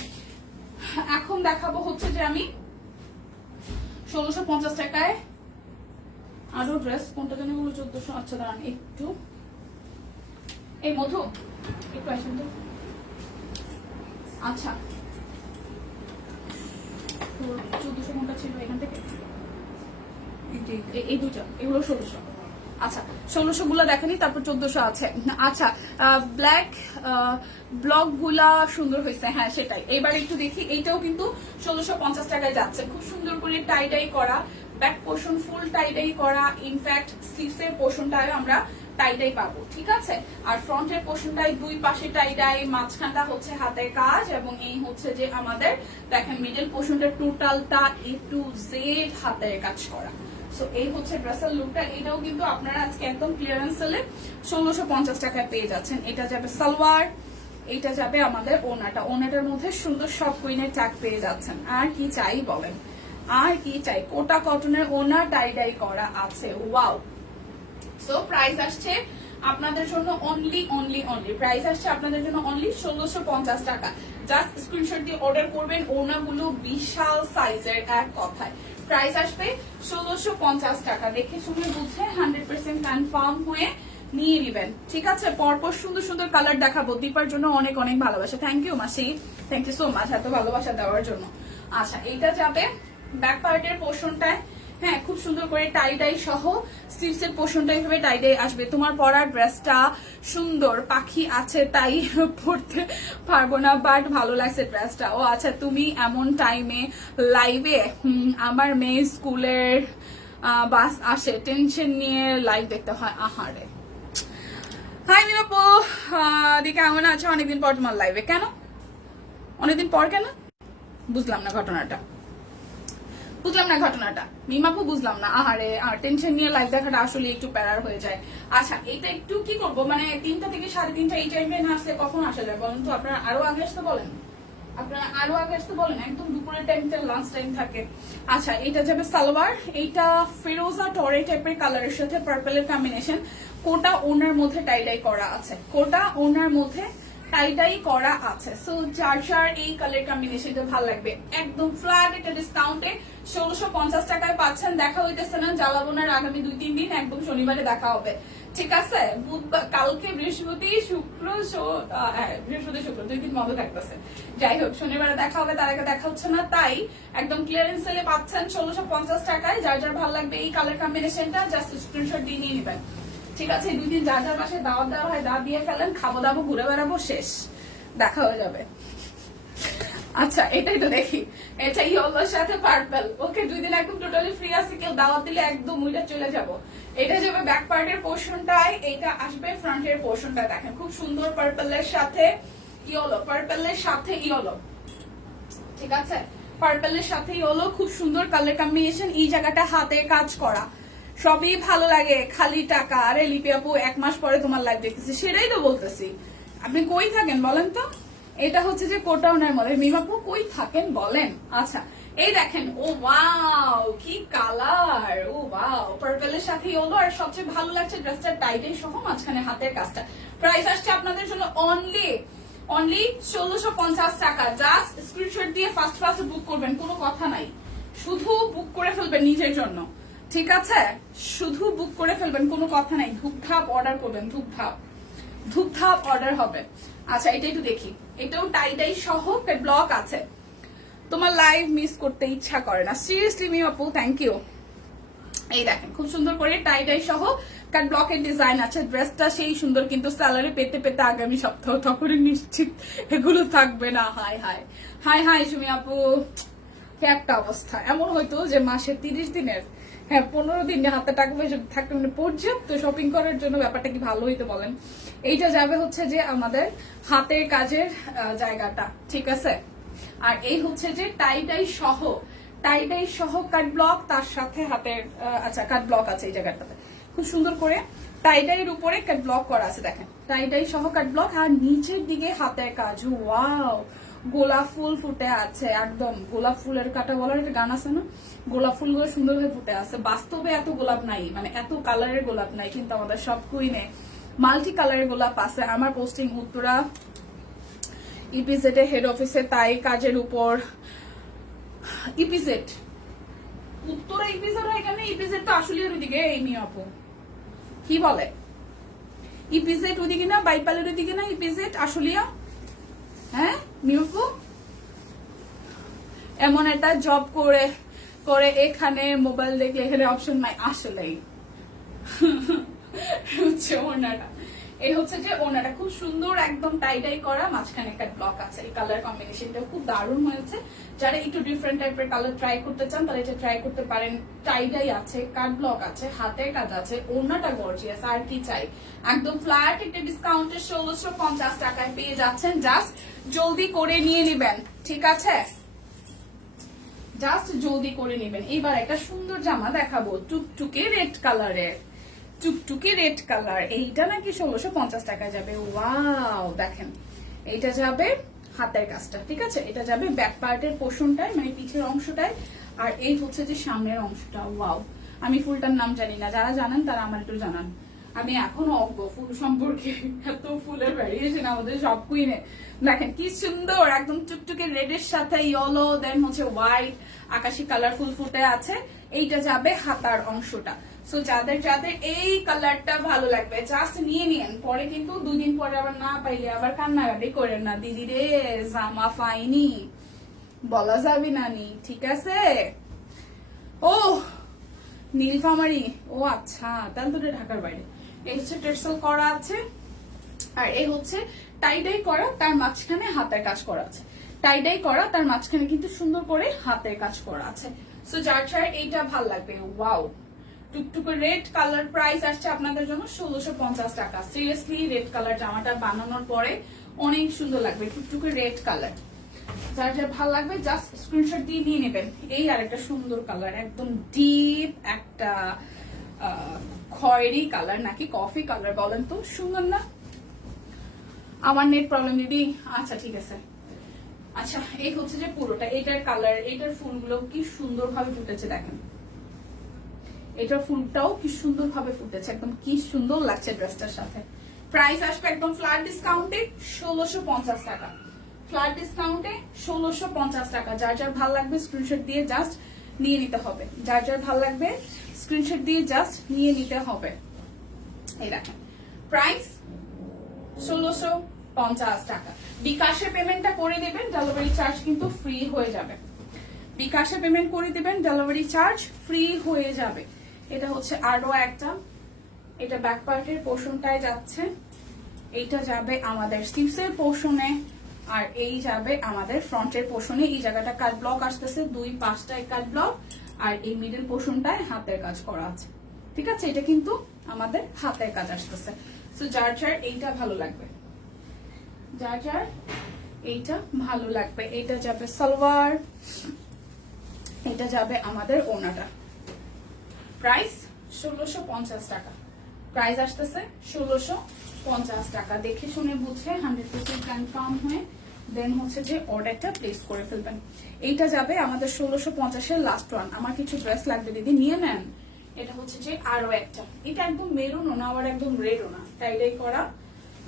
এখন দেখাবো হচ্ছে যে আমি 1650 টাকায় আরো ড্রেস, কোনটা জানি বলো 1400। আচ্ছা দাঁড়ান একটু, এই মধু একটু আসেন তো। আচ্ছা তোর 1400 কোনটা ছিল এখান থেকে? এই দুটো, এগুলো 1600। আচ্ছা 1600 গুলা দেখেনি, তারপর 1400 আছে। আচ্ছা ব্ল্যাক ব্লক গুলা সুন্দর হয়েছে, হ্যাঁ সেটাই। এবার একটু দেখি, এইটাও কিন্তু 1650 টাকায় যাচ্ছে। খুব সুন্দর করে টাই ডাই করা, ব্যাক পোর্শন ফুল টাই ডাই করা, ইনফ্যাক্ট স্লিভস এর পোর্শনটায় আমরা টাই ডাই পাবো, ঠিক আছে। আর ফ্রন্টের পোর্শনটায় দুই পাশে টাই ডাই, মাঝখানটা হচ্ছে হাতের কাজ, এবং এই হচ্ছে যে আমাদের দেখেন মিডল পোর্শনটা টোটালটা A to Z হাতের কাজ করা। সো এই হচ্ছে ড্রেসের লুকটা। এটাও কিন্তু আপনারা আজকে একদম ক্লিয়ারেন্স সেলে 1650 টাকায় পেয়ে যাচ্ছেন। এটা যাবে সালোয়ার, এটা যাবে আমাদের ওনাটা। ওনাটার মধ্যে সুন্দর সব কুইনের ট্যাগ পেয়ে যাচ্ছেন। আর কি চাই বলেন, আর কি চাই? কোটা কটনের ওনা টাই ডাই করা আছে, ওয়াও। সো প্রাইস আসছে আপনাদের জন্য অনলি প্রাইস আসছে আপনাদের জন্য অনলি 1650 টাকা। জাস্ট স্ক্রিনশট দিয়ে অর্ডার করবেন। ওনাগুলো বিশাল সাইজের, এক কথায় প্রাইস আসবে 1650 টাকা। দেখে শুনে বুঝে 100% কনফার্ম হয়ে নিয়ে নেবেন, ঠিক আছে। পরপর সুন্দর সুন্দর কালার দেখাবো। দীপার জন্য অনেক অনেক ভালোবাসা, থ্যাংক ইউ মাসি, থ্যাংক ইউ সো মাচ এত ভালোবাসা দেওয়ার জন্য। আচ্ছা এইটা যাবে ব্যাক পার্টের পোর্শনটায়, হ্যাঁ খুব সুন্দর করে টাই ডাই সহ স্লিভস এর পোর্শনটা এইভাবে টাই ডাই আসবে। তোমার পরার ড্রেসটা সুন্দর, পাখি আছে তাই পরতে পারবো না, বাট ভালো লাগছে ড্রেসটা। ও আচ্ছা, তুমি এমন টাইমে লাইভে? আমার মেয়ে স্কুলের বাস আসে, টেনশন নিয়ে লাইভ দেখতে হয়। আহারে, হাই মিরাপু দি, কেমন আছো? অনেকদিন পর তোমার লাইভে। কেন অনেকদিন পর? কেন বুঝলাম না ঘটনাটা, মিমাপু বুঝলাম না। আহারে, আর টেনশন নিয়ে লাইভ দেখাটা আসলে একটু প্যারার হয়ে যায়। আচ্ছা এটা একটু কি করবো, মানে 3টা থেকে 3:30 এই টাইমে না আসলে কখন আসা যায় বলেন তো? আপনারা আরো আগে আসতে বলেন, একদম দুপুরের টাইমটা লাঞ্চ টাইম থাকে। আচ্ছা এটা যাবে সালোয়ার, এইটা ফিরোজা টরে টাইপের কালারের সাথে পার্পলের কম্বিনেশন। কোটা ওনার মধ্যে টাই ডাই করা আছে, টাই করা আছে। সো যার এই কালার কম্বিনেশনটা ভালো লাগবে, একদম ফ্ল্যাট একটা ডিসকাউন্টে 1650 টাকায় পাচ্ছেন। দেখা হইতেছে না, জ্বালাবোনার আগামী 2-3 দিন, একদম শনিবারে দেখা হবে, ঠিক আছে। বুধবার, কালকে বৃহস্পতি শুক্র 2 দিন বন্ধ থাকতেছে। যাই হোক শনিবারে দেখা হবে, তার আগে দেখা হচ্ছে না, তাই একদম ক্লিয়ারেন্স সেলে পাচ্ছেন 1650 টাকায়। যার ভালো লাগবে এই কালার কম্বিনেশনটা জাস্ট স্ক্রিনশট দিয়ে নিয়ে নেবেন, ঠিক আছে। 2 দিন যার বাসায় দাওয়াত দেওয়া হয় দাওয়াত দিয়ে ফেলেন, খাবো দাবো ঘুরে বেড়াবো, শেষ, দেখা হয়ে যাবে। আচ্ছা এটাই তো দেখি, এটা ইয়েলোর সাথে পার্পল। ওকে 2 দিন একদম টোটালি ফ্রি আছে, কেউ দাওয়াত দিলে একদম উইটা চলে যাব। এটা যাবে ব্যাক পার্টের পোর্শনটায়, এটা আসবে ফ্রন্টের পোর্শনটা। দেখেন খুব সুন্দর পার্পলের সাথে ইয়েলো, ঠিক আছে। পার্পলের সাথে ইয়েলো, খুব সুন্দর কালার কম্বিনেশন। এই জায়গাটা হাতের কাজ করা, সবই ভালো লাগে, খালি টাকা। আরে লিপি আপু 1 মাস পরে তোমার লাইভ দেখতেছি, সেটাই তো বলতেছি। আপনি কই থাকেন বলেন তো? এটা হচ্ছে যে কোটা ওনার মধ্যে, মিমাপু কই থাকেন বলেন? আচ্ছা এই দেখেন, ও ওয়াও কি কালার, ও ওয়াও পার্পলের সাথে ইয়েলো। আর সবচেয়ে ভালো লাগছে ড্রেসটা টাইটেন সহ মাঝখানে হাতের কাজটা। প্রাইস আসছে আপনাদের জন্য অনলি 1650 টাকা। জাস্ট স্ক্রিনশট দিয়ে ফার্স্ট বুক করবেন, কোনো কথা নাই, শুধু বুক করে ফেলবেন নিজের জন্য, ঠিক আছে। শুধু বুক করে ফেলবেন, কোনো কথা নাই। ধূপধাপ অর্ডার করবেন, ধূপধাপ অর্ডার হবে। আচ্ছা এটা একটু দেখি, এটাও টাই সহ ব্লক আছে। তোমার লাইভ মিস করতে ইচ্ছা করে না, সিরিয়াসলি মিম আপু, থ্যাংক ইউ। এই দেখেন খুব সুন্দর করে টাই সহ কাট ব্লকের ডিজাইন আছে। ড্রেসটা সেই সুন্দর, কিন্তু স্যালারি পেতে পেতে আগামী সপ্তাহ তখন নিশ্চিত এগুলো থাকবে না। হাই সুমি আপু, একটা অবস্থা এমন হয়তো যে মাসে 30 দিনের, হ্যাঁ 15 দিন হাতে টাকা পয়সা থাকতে মানে পর্যাপ্ত শপিং করার জন্য, ব্যাপারটা কি ভালো হইতে বলেন। এইটা যাবে হচ্ছে যে আমাদের হাতের কাজের জায়গাটা, ঠিক আছে। আর এই হচ্ছে যে টাই সহ কাট ব্লক, তার সাথে হাতের আচ্ছা কাট ব্লক আছে এই জায়গাটাতে, খুব সুন্দর করে টাইডাইয়ের উপরে কাট ব্লক করা আছে। দেখেন টাই সহ কাট ব্লক, আর নিচের দিকে হাতের কাজ। ওয়াও, গোলাপ ফুল ফুটে আছে, একদম গোলাপ ফুলের কাটা বলার একটা গান আছে না, গোলাপ ফুলগুলো সুন্দরভাবে ফুটে আছে। বাস্তবে এত গোলাপ নাই, মানে এত কালারের গোলাপ নাই, কিন্তু আমাদের সব কুইনে মাল্টি কালারের গোলাপ আছে। আমার পোস্টিং উত্তরা ইপিজেড হেড অফিসে, তাই কাজের উপর ইপিজেড, উত্তরা ইপিজেড এখানে। ইপিজেড তো আসলে ওইদিকে, এই মিয়া আপু কি বলে, ইপিজেড ওইদিকে না, বাইপালের ওইদিকে না ইপিজেড, আসলিয়া। হ্যাঁ মিউকু, এমন একটা জব করে করে এখানে মোবাইল দেখলে এখানে অপশন নাই আসলেই। হচ্ছে ওনাটা, এই হচ্ছে যে ওনাটা খুব সুন্দর একদম টাই করা, মাঝখানে একটা ব্লক আছে। এই কালার কম্বিনেশনটা খুব দারুণ হয়েছে। যারা একটু ডিফারেন্ট টাইপের কালার ট্রাই করতে চান তারা এটা ট্রাই করতে পারেন। টাই আছে, কাট ব্লক আছে, হাতের কাজ আছে, ওনাটা গর্জিয়াস, আর কি চাই। একদম ফ্ল্যাট একটা ডিসকাউন্টে 1650 টাকায় পেয়ে যাচ্ছেন। জাস্ট জলদি করে নিয়ে নিবেন, ঠিক আছে? জাস্ট জলদি করে নেবেন। এবার একটা সুন্দর জামা দেখাবো, টুকটুকে রেড কালারের, টুকটুকে রেড কালার। এইটা নাকি 1650 টাকায় যাবে। ওয়াও, দেখেন এইটা যাবে হাতের কাজটা, ঠিক আছে? এটা যাবে ব্যাক পার্টের পোর্শনটায়, মানে পিছের অংশটায়, আর এই হচ্ছে যে সামনের অংশটা। ওয়াও, আমি ফুলটার নাম জানি না, যারা জানেন তারা আমার একটু জানান। আমি এখনো অজ্ঞ ফুল সম্পর্কে, এত ফুলের ভ্যারিয়েশন আমাদের সব কুইনে। দেখেন কি সুন্দর, একদম টুকটুকে রেডের সাথে ইয়েলো, দেন হচ্ছে হোয়াইট, আকাশি কালার ফুল ফুটে আছে। এইটা যাবে হাতার অংশটা। সো যাদের যাদের এই কালারটা ভালো লাগবে জাস্ট নিয়ে নিন, পরে কিন্তু দুদিন পরে আবার না পাইলে আবার কান্নাকাটি করেন না, দিদি রে জামা পাইনি, বলা যাবে না নি, ঠিক আছে? ও নীলফামারি, ও আচ্ছা, তাহলে তো ঢাকার বাইরে। এই হচ্ছে টেরসেল করা আছে, আর এই হচ্ছে টাইডাই করা, তার মাঝখানে হাতের কাজ করা আছে। টাইডাই করা, তার মাঝখানে কিন্তু সুন্দর করে হাতের কাজ করা আছে। সো যার যার এইটা ভাল লাগবে। ওয়াও, টুকটুকে রেড কালার, প্রাইস আসছে আপনাদের জন্য 1650 টাকা। সিরিয়াসলি রেড কালার জামাটা বানানোর পরে অনেক সুন্দর লাগবে, টুকটুকে রেড কালার। যার যার ভালো লাগবে জাস্ট স্ক্রিনশট দিয়ে নিয়ে নেবেন। এই আর একটা সুন্দর কালার, একদম ডিপ একটা খয়েরি কালার নাকি কফি কালার, বলেন তো সুন্দর না? আমার নেট প্রবলেম দিদি, আচ্ছা ঠিক আছে। আচ্ছা, এই হচ্ছে যে পুরোটা, এটার কালার, এটার ফুলগুলো কি সুন্দর ভাবে ফুটেছে দেখেন। এটার ফুলটাও কি সুন্দর ভাবে ফুটেছে, একদম কি সুন্দর লাগছে ড্রেসটার সাথে। প্রাইস আসবে একদম ফ্ল্যাট ডিসকাউন্টে 1650 টাকা। ফ্ল্যাট ডিসকাউন্টে 1650 টাকা। যার যার ভালো লাগবে স্ক্রিনশট দিয়ে জাস্ট নিয়ে নিতে হবে। যার যার ভালো লাগবে স্ক্রিনশট দিয়ে জাস্ট নিয়ে নিতে হবে। এই দেখেন প্রাইস 1650 টাকা। বিকাশে পেমেন্টটা করে দেবেন, ডেলিভারি চার্জ কিন্তু ফ্রি হয়ে যাবে। বিকাশে পেমেন্ট করে দিবেন, ডেলিভারি চার্জ ফ্রি হয়ে যাবে। এটা হচ্ছে আরো একটা, এটা ব্যাক পার্টের পোর্শনটায় যাচ্ছে, এইটা যাবে আমাদের স্লিভসের পোর্শনে, আর এই যাবে আমাদের ফ্রন্টের পোর্শনে। এই জায়গাটা কাট ব্লক আসতেছে, দুই পাশটায় কাট ব্লক, আর এই মিডল পোর্শনটায় হাতের কাজ করা আছে, ঠিক আছে? এটা কিন্তু আমাদের হাতের কাজ আসতেছে। সো যার যার এইটা ভালো লাগবে, যার যার এইটা ভালো লাগবে, এটা যাবে সালোয়ার, এটা যাবে আমাদের ওনাটা। প্রাইস 1650 টাকা। প্রাইস আসতেছে 1650 টাকা। দেখে শুনে বুঝে 100% কনফার্ম হয়ে দেন হচ্ছে যে অর্ডারটা প্লেস করে ফেলবেন। এইটা যাবে আমাদের 1650-এর লাস্ট ওয়ান। আমার কিছু ড্রেস লাগবে দিদি, নিয়ে নেন। এটা হচ্ছে যে আরো একটা, এটা একদম মেরুনও না আবার একদম রেডও না, টাইডাই করা।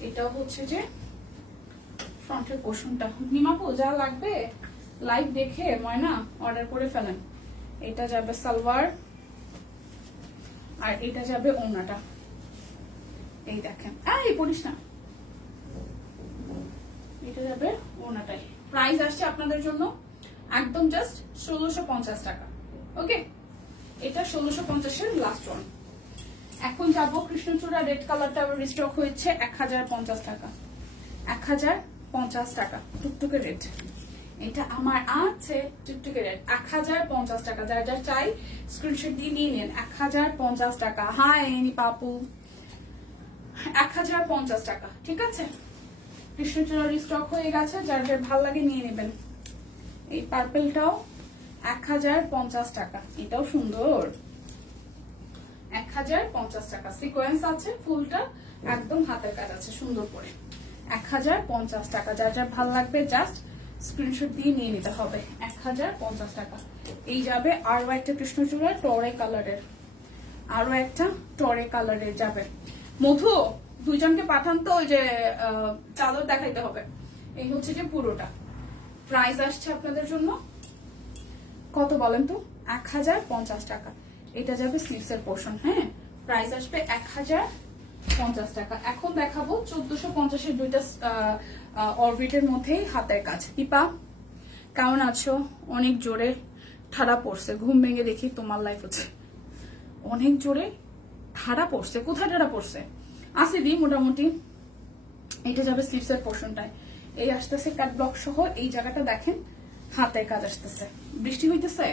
এটাও হচ্ছে যে ফ্রন্টের পোর্শনটা। নিমাপু যা লাগবে লাইভ দেখে ময়না অর্ডার করে ফেলেন। এটা যাবে সালোয়ার, আর এটা যাবে ওনাটা। এই দেখেন, এই পড়িস না, এটা যাবে ওনাটাই। প্রাইস আসছে আপনাদের জন্য একদম জাস্ট 1650 টাকা। ওকে, এটা 1650-এর লাস্ট ওয়ান। এখন যাবো কৃষ্ণচূড়া রেড কালারটা আবার রিস্টক হয়েছে 1050 টাকা। 1050 টাকা টুকটুকে রেড, এটা আমার আছে টুকটুকে রেড 1050 টাকা। যার যার চাই স্ক্রিনশট দিয়ে নিয়ে নেন। 1050 টাকা। হাই পাপু, 1050 টাকা, ঠিক আছে? কৃষ্ণচূড়া রিস্টক হয়ে গেছে, যার যার ভাল লাগে নিয়ে নেবেন। এই পার্পেলটাও 1050 টাকা, এটাও সুন্দর। 1050 টাকা, সিকোয়েন্স আছে, ফুলটা একদম হাতের কাজ আছে সুন্দর করে। 1050 টাকা। যার যার ভাল লাগবে জাস্ট স্ক্রিনশট দিয়ে নিয়ে নিতে হবে। 1050 টাকা। এই যাবে আরো একটা কৃষ্ণচূড়া টরে কালারের, আরো একটা টরে কালারের যাবে। মধু দুইজনকে পাঠান তো, ওই যে চাদর দেখাইতে হবে। এই হচ্ছে যে পুরোটা। প্রাইস আসছে আপনাদের জন্য কত বলেন তো? 1050 টাকা। এটা যাবে স্লিভসের পোর্শন। হ্যাঁ, প্রাইস আসবে 1050 টাকা। এখন দেখাবো 1450-এর দুইটা অরবিটের মধ্যেই হাতের কাজ। দীপা কেমন আছো? অনেক জোরে ঠাড়া পড়ছে, ঘুম ভেঙে দেখি তোমার লাইফ হচ্ছে। অনেক জোরে ঠাড়া পড়ছে, কোথায় ঠাড়া পড়ছে? আসে দি মোটামুটি। এটা যাবে স্লিপসের পোর্শনটায়, এই আসতেছে কাট ব্লক সহ। এই জায়গাটা দেখেন হাতের কাজ আসতেছে, বৃষ্টি হইতেছে।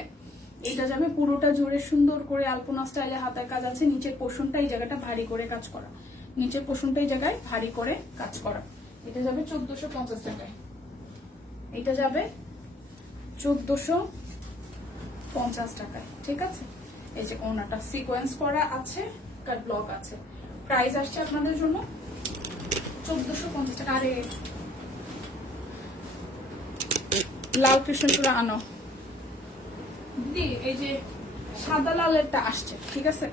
এটা যাবে পুরোটা জোরে সুন্দর করে আলপনা স্টাইলে হাতের কাজ আছে। নিচের পোর্শনটা এই জায়গাটা ভারী করে কাজ করা, নিচের পোর্শনটা এই জায়গায় ভারী করে কাজ করা। এটা যাবে 1450 টাকায়, এটা যাবে 1450 টাকায়, ঠিক আছে। এই যে ওনাটা সিকোয়েন্স করা আছে, কাট ব্লক আছে। প্রাইস আসছে আপনাদের জন্য 1450 টাকা। আরে লাল কৃষ্ণচূড়া আনো দিদি, এই যে সাদা লালেরটা আসছে, ঠিক আছে।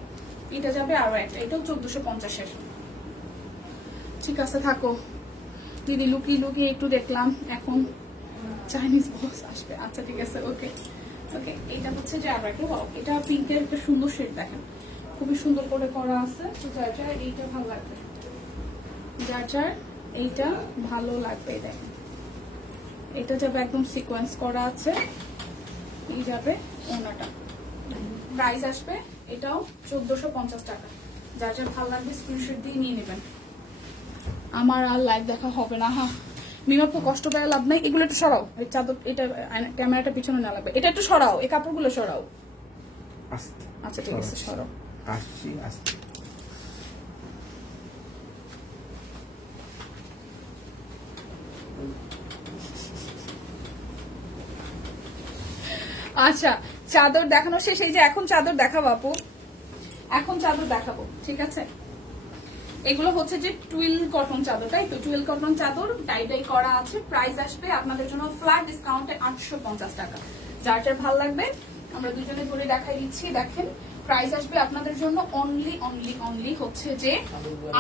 এটা যাবে আরো একটা, এটাও 1450-এর, ঠিক আছে। থাকো দিদি, লুকিয়ে লুকিয়ে একটু দেখলাম, এখন চাইনিজ বক্স আসবে। আচ্ছা ঠিক আছে, ওকে ওকে। এটা হচ্ছে যে আরো একটা, এটা পিঙ্কের একটা সুন্দর শেড দেখেন, খুবই সুন্দর করে করা আছে। তো যার যার এইটা ভালো লাগবে, যার যার এইটা ভালো লাগবে, দেখেন এটা যাবে একদম সিকোয়েন্স করা আছে। এই যাবে ওনাটা, প্রাইস আসবে এটাও 1450 টাকা। যার যার ভালো লাগবে স্ক্রিনশট দিয়ে নিয়ে নেবেন। আমার আর লাইভ দেখা হবে না। হ্যাঁ মিমাপু, কষ্ট পেয়ে লাভ নাই। এগুলো একটু সরাও, এই চাদর, এটা ক্যামেরাটা পিছনে না লাগবে, এটা একটু সরাও, এই কাপড়গুলো সরাও। আচ্ছা ঠিক আছে, সরাও। আসছি আসছি। আচ্ছা চাদর দেখানো শেষ। এই যে এখন চাদর দেখাবো আপু, এখন চাদর দেখাবো, ঠিক আছে। এগুলো হচ্ছে যে টুইল কটন চাদর, তাই তো, টুইল কটন চাদর টাই ডাই করা আছে। প্রাইস আসবে আপনাদের জন্য ফ্ল্যাট ডিসকাউন্টে 850 টাকা। যার যার ভালো লাগবে আমরা দুজনে ধরে দেখাই দিচ্ছি। দেখেন প্রাইস আসবে আপনাদের জন্য অনলি অনলি অনলি হচ্ছে যে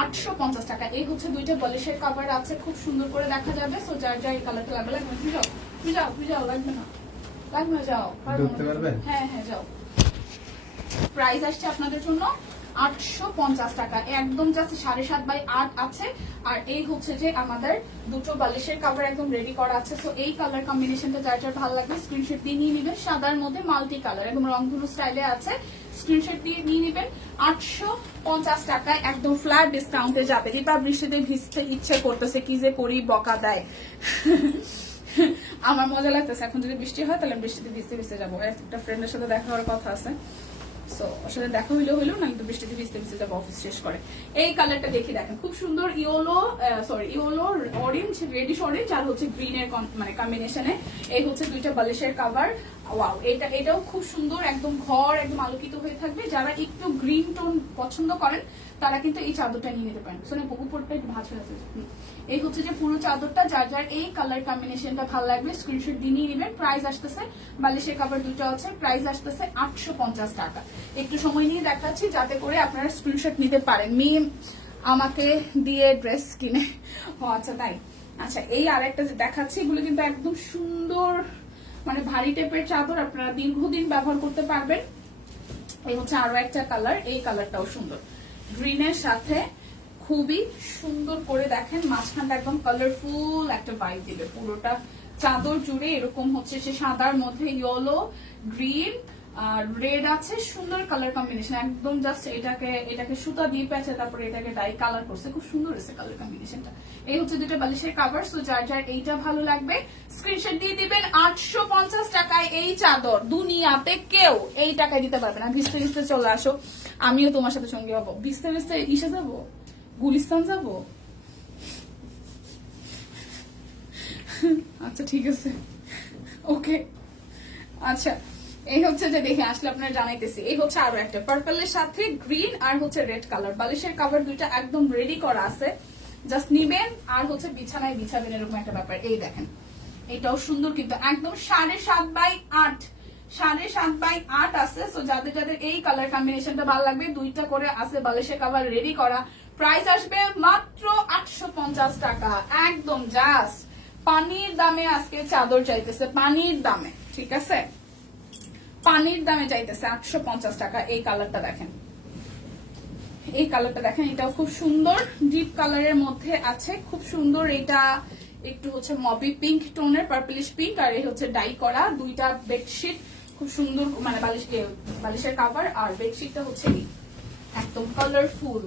850 টাকা। এই হচ্ছে দুইটা বালিশের কভার আছে, খুব সুন্দর করে দেখা যাবে। সো যার যার এই কালারটা লাগবে, লাগবে তুই যাও, তুই যাও, তুই যাও, লাগবে না, লাগবে না, যাও। হ্যাঁ হ্যাঁ যাও। প্রাইস আসছে আপনাদের জন্য 850 টাকা, একদম জাস্ট 7.5x8 আছে। আর এই হচ্ছে যে আমাদের দুটো বালিশের কভার একদম রেডি করা আছে। সো এই কালার কম্বিনেশনটা যার যার ভালো লাগবে স্ক্রিনশট দিয়ে নিয়ে নেবেন। সাদার মধ্যে মাল্টি কালার, একদম রংধনু স্টাইলে আছে, স্ক্রিনশট দিয়ে নিয়ে নেবেন। 850 টাকায় একদম ফ্ল্যাট ডিসকাউন্টে যাবে। দীপা বৃষ্টিতে ভিজতে ইচ্ছে করতেছে, কি যে করি, বকা দেয়। আমার মজা লাগতেছে, এখন যদি বৃষ্টি হয় তাহলে বৃষ্টিতে ভিজতে ভিজতে যাবো। একটা ফ্রেন্ডের সাথে দেখা হওয়ার কথা আছে, সো ওর সাথে দেখা হইলো না, কিন্তু বৃষ্টিতে ভিজতে ভিজতে যাবো অফিস শেষ করে। এই কালারটা দেখি, দেখেন খুব সুন্দর yellow, yellow orange, reddish orange আর হচ্ছে গ্রিনের মানে কম্বিনেশনে। এই হচ্ছে দুইটা বালিশের কভার। ওয়াও, এটাও খুব সুন্দর, একদম ঘর একদম আলোকিত হয়ে থাকবে। যারা একটু গ্রিন টোন পছন্দ করেন তারা কিন্তু এই চাদরটা নিয়ে নিতে পারেন। শোনে উপরটা একটু ভাঁজ হয়ে আছে। এই হচ্ছে যে পুরো চাদরটা, যার যার এই কালার কম্বিনেশনটা ভালো লাগবে স্ক্রিনশট দিয়ে নিয়ে নেবেন। প্রাইস আসতেছে, বালিশের কভার দুটো আছে, প্রাইস আসতেছে 850 টাকা। একটু সময় নিয়ে দেখাচ্ছি যাতে করে আপনারা স্ক্রিনশট নিতে পারেন। মিম আমাকে দিয়ে ড্রেস কিনে, ও আচ্ছা তাই। আচ্ছা এই আরেকটা যে দেখাচ্ছি, এগুলো কিন্তু একদম সুন্দর মানে ভারী টাইপের চাদর, আপনারা দীর্ঘদিন ব্যবহার করতে পারবেন। এই হচ্ছে আরো একটা কালার, এই কালারটাও সুন্দর, গ্রিনের সাথে খুবই সুন্দর করে দেখেন মাঝখানটা একদম কালারফুল একটা ভাইব দিবে। পুরোটা চাদর জুড়ে এরকম হচ্ছে সে সাদার মধ্যে ইয়েলো, গ্রিন আর রেড আছে, সুন্দর কালার কম্বিনেশন। একদম জাস্ট এটাকে সুতা দিয়ে পেঁচে তারপরে এটাকে ডাই কালার করছে, খুব সুন্দর এসে কালার কম্বিনেশনটা। এই হচ্ছে দুটো বালিশের কাভার। সো যার যার এইটা ভালো লাগবে স্ক্রিনশট দিয়ে দিবেন। 850 টাকায় এই চাদর দুনিয়াতে কেউ এই টাকায় দিতে পারবে না। ভিজতে ভিজতে চলে আসো, আমিও তোমার সাথে সঙ্গী হবো। ভিজতে ভিজতে ইসে যাবো, গুলিস্তান যাবো। আচ্ছা ঠিক আছে, ওকে। আচ্ছা এই হচ্ছে যে দেখে আসলে আপনারা জানাইতেছি। এই হচ্ছে আরো একটা পার্পলের সাথে গ্রিন আর হচ্ছে রেড কালার, বালিশের কভার দুইটা একদম রেডি করা আছে, জাস্ট নিবেন আর হচ্ছে বিছানায় বিছাবেন, এরকম একটা ব্যাপার। এই দেখেন এটাও সুন্দর, কিন্তু একদম 7.5x8, 7.5x8 আছে। সো যাদের যাদের এই কালার কম্বিনেশনটা ভালো লাগবে, দুইটা করে আছে বালিশের কভার রেডি করা। প্রাইস আসবে মাত্র 850 টাকা, একদম জাস্ট পানির দামে আজকে চাদর চাইতেছে, পানির দামে, ঠিক আছে, পানির দামে চাইতেছে 850 টাকা। এই কালারটা দেখেন, এই কালারটা দেখেন, এটাও খুব সুন্দর, ডিপ কালারের মধ্যে আছে, খুব সুন্দর। একটু হচ্ছে মবি পিঙ্ক টোনের, পার্পলিশ পিঙ্ক, আর এই হচ্ছে ডাই করা দুইটা বেডশিট, খুব সুন্দর মানে বালিশের কাভার, আর বেডশিটটা হচ্ছে একদম কালারফুল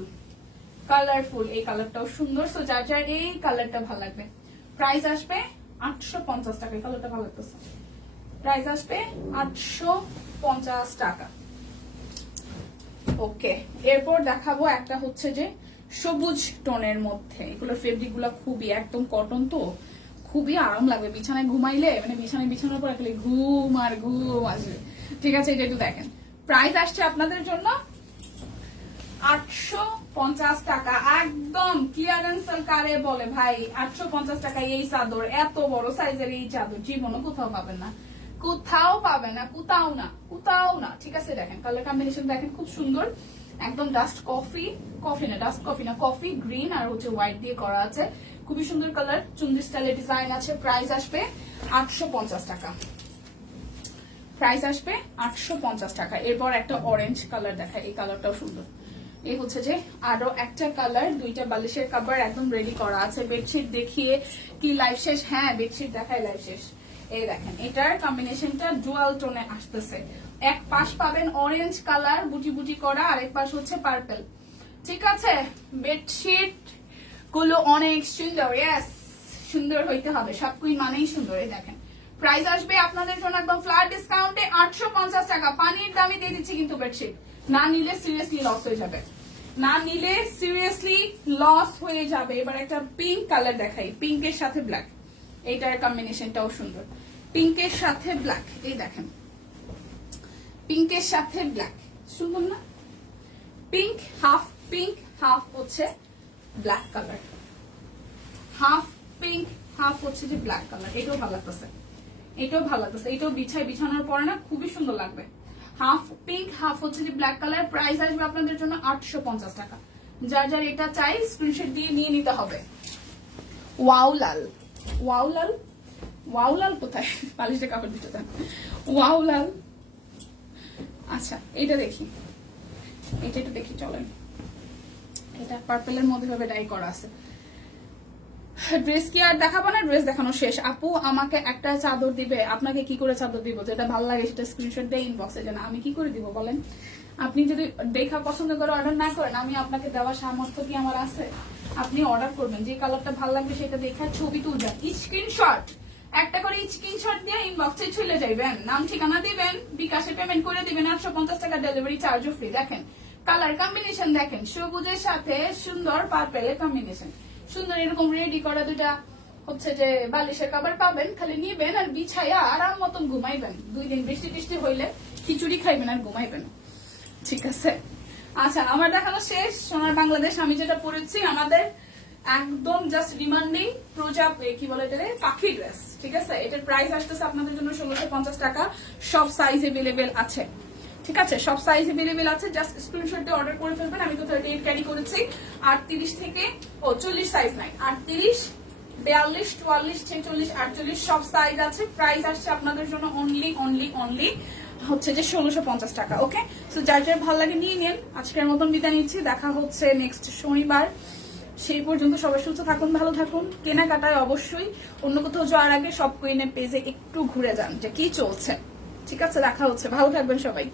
কালারফুল, এই কালারটাও সুন্দর। সো যার যার এই কালারটা ভালো লাগবে, প্রাইস আসবে 850 টাকা। এই কালারটা ভালো লাগতেছে, প্রাইস আসবে 850 টাকা। ওকে, এরপর দেখাবো একটা হচ্ছে যে সবুজ টোনের মধ্যে, এগুলো ফেব্রিক গুলা খুবই একদম কটন, তো খুবই আরাম লাগবে বিছানায় ঘুমাইলে, মানে বিছানায় বিছানার পর আসলে ঘুম আর ঘুম আসবে। ঠিক আছে, এটা একটু দেখেন, প্রাইস আসছে আপনাদের জন্য 850 টাকা, একদম ক্লিয়ারেন্স কারে বলে ভাই। 850 টাকা এই চাদর, এত বড় সাইজের এই চাদর জীবনও কোথাও পাবেন না, কোথাও পাবে না, কোথাও না, কোথাও না। ঠিক আছে, দেখেন কালার কম্বিনেশন দেখেন, খুব সুন্দর, একদম ডাস্ট কফি, কফি গ্রিন আর হচ্ছে হোয়াইট দিয়ে করা আছে, খুবই সুন্দর কালার, চুন্দি স্টাইলের ডিজাইন আছে। প্রাইস আসবে 850 টাকা, প্রাইস আসবে 850 টাকা। এরপর একটা অরেঞ্জ কালার দেখায়, এই কালারটাও সুন্দর। এই হচ্ছে যে আরো একটা কালার, দুইটা বালিশের কাভার একদম রেডি করা আছে। বেডশিট দেখিয়ে কি লাইভ শেষ? হ্যাঁ, বেডশিট দেখায় লাইভ শেষ। এই দেখেন, এটার কম্বিনেশনটা ডুয়াল টোনে আসতেছে, এক পাশ পাবেন অরেঞ্জ কালার বুটি বুটি করা, আর এক পাশ হচ্ছে পার্পল। ঠিক আছে, বেডশিট গুলো অনেক সুন্দর, ইয়েস সুন্দর হইতে হবে, সব কুইন মানেই সুন্দর। এই দেখেন, প্রাইস আসবে আপনাদের জন্য একদম ফ্ল্যাট ডিসকাউন্টে 850 টাকা। পানির দামে দিয়ে দিচ্ছি কিন্তু বেডশিট, না নিলে সিরিয়াসলি লস হয়ে যাবে, না নিলে সিরিয়াসলি লস হয়ে যাবে। এবার একটা পিঙ্ক কালার দেখাই, পিঙ্কের সাথে ব্ল্যাক, এইটার কম্বিনেশনটাও সুন্দর, পিঙ্কের সাথে ব্ল্যাক। এই দেখেন, পিঙ্কের সাথে ব্ল্যাক সুন্দর না? পিঙ্ক হাফ হচ্ছে black colour, half pink half হচ্ছে যে ব্ল্যাক কালার। এটাও ভালো লাগতেছে, এটাও ভালো লাগতেছে, এটাও বিছানোর পরে না খুবই সুন্দর লাগবে। হাফ পিঙ্ক হাফ হচ্ছে যে ব্ল্যাক কালার। প্রাইস আসবে আপনাদের জন্য 850 টাকা। যার যার এটা চাই স্ক্রিনশট দিয়ে নিয়ে নিতে হবে। ওয়াও লাল, ওয়াও লাল, ওয়াও লাল কোথায়? পালিশটা কাপড় দিতে দেন। ওয়াও লাল, আচ্ছা এটা দেখি, এটা একটু দেখি চলেন। এটা পার্পলের মধ্যে ভাবে ডাই করা আছে। ড্রেস কি আর দেখাবো না? ড্রেস দেখানো শেষ। আপু আমাকে একটা চাদর দিবে, আপনাকে কি করে চাদর দিব? যেটা ভালো লাগে সেটা স্ক্রিনশট দিয়ে ইনবক্সে জানা, আমি কি করে দিব বলেন? আপনি যদি দেখা পছন্দ করে অর্ডার না করেন, আমি আপনাকে দেওয়ার সামর্থ্য কি আমার আছে? আপনি অর্ডার করবেন, যে কালারটা ভালো লাগবে সেটা দেখা ছবি তুলবেন, স্ক্রিনশট একটা করে স্ক্রিনশট দিয়ে ইনবক্সে চলে যাবেন, নাম ঠিকানা দিবেন, বিকাশে পেমেন্ট করে দিবেন, 850 টাকা ডেলিভারি চার্জও ফ্রি। দেখেন কালার কম্বিনেশন দেখেন, সবুজের সাথে সুন্দর পার্পেলের কম্বিনেশন, সুন্দর এরকম রেডি করা দুটা হচ্ছে যে বালিশের কভার পাবেন, খালি নিবেন আর বিছাইয়া আরাম মতন ঘুমাইবেন। 2 দিন বৃষ্টি টিষ্টি হইলে খিচুড়ি খাইবেন আর ঘুমাইবেন। ঠিক আছে, আচ্ছা আমার দেখানো শেষ। সোনার বাংলাদেশ আমি যেটা পরেছি, আমাদের একদম জাস্ট রিমান্ডিং কি বলে এটা, পাখি ড্রেস। ঠিক আছে, এটার প্রাইস আসতেছে আপনাদের জন্য 1650 টাকা। সব সাইজ এভেলেবেল আছে, ঠিক আছে, সব সাইজ এভেলেবেল আছে। জাস্ট স্ক্রিনশট দিয়ে অর্ডার করে ফেলবেন। আমি তো 38 ক্যারি করেছি, 38 থেকে 40 সাইজ নাই, 38 42 44 46 48 সব সাইজ আছে। প্রাইস আসছে আপনাদের জন্য অনলি হচ্ছে যে 1650 টাকা। ওকে, সো যার যার ভালো লাগে নিয়ে নিন। আজকের মতন বিদায় নিচ্ছি, দেখা হচ্ছে নেক্সট শনিবার। সেই পর্যন্ত সবাই সুস্থ থাকুন, ভালো থাকুন। কেনাকাটায় অবশ্যই অন্য কোথাও যাওয়ার আগে সব কুইনের পেজে একটু ঘুরে যান যে কি চলছে। ঠিক আছে, দেখা হচ্ছে, ভালো থাকবেন সবাই।